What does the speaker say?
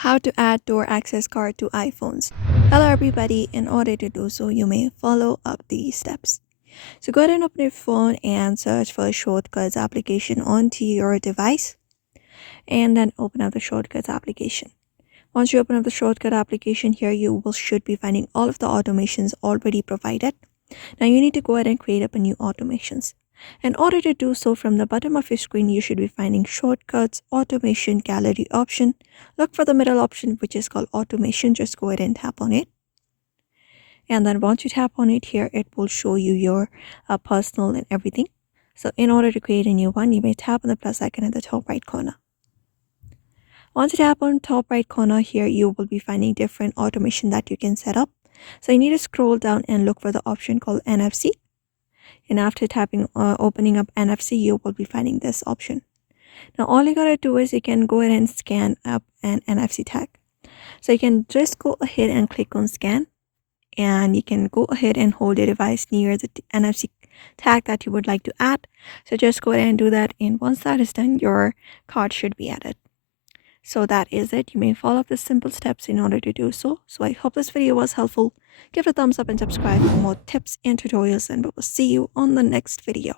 How to add door access card to iPhones. Hello everybody, in order to do so you may follow up these steps. So go ahead and open your phone and search for shortcuts application onto your device and then open up the shortcuts application. Once you open up the shortcut application, here you should be finding all of the automations already provided. Now you need to go ahead and create up a new automations. In order to do so, from the bottom of your screen, you should be finding shortcuts, automation, gallery option. Look for the middle option, which is called automation. Just go ahead and tap on it. And then once you tap on it here, it will show you your personal and everything. So in order to create a new one, you may tap on the plus icon at the top right corner. Once you tap on top right corner here, you will be finding different automation that you can set up. So you need to scroll down and look for the option called NFC. And after tapping opening up NFC, you will be finding this option. Now all you gotta do is you can go ahead and scan up an NFC tag. So you can just go ahead and click on scan, and you can go ahead and hold your device near the NFC tag that you would like to add. So just go ahead and do that, and once that is done, your card should be added. So that is it. You may follow the simple steps in order to do so. So I hope this video was helpful. Give it a thumbs up and subscribe for more tips and tutorials, and we will see you on the next video.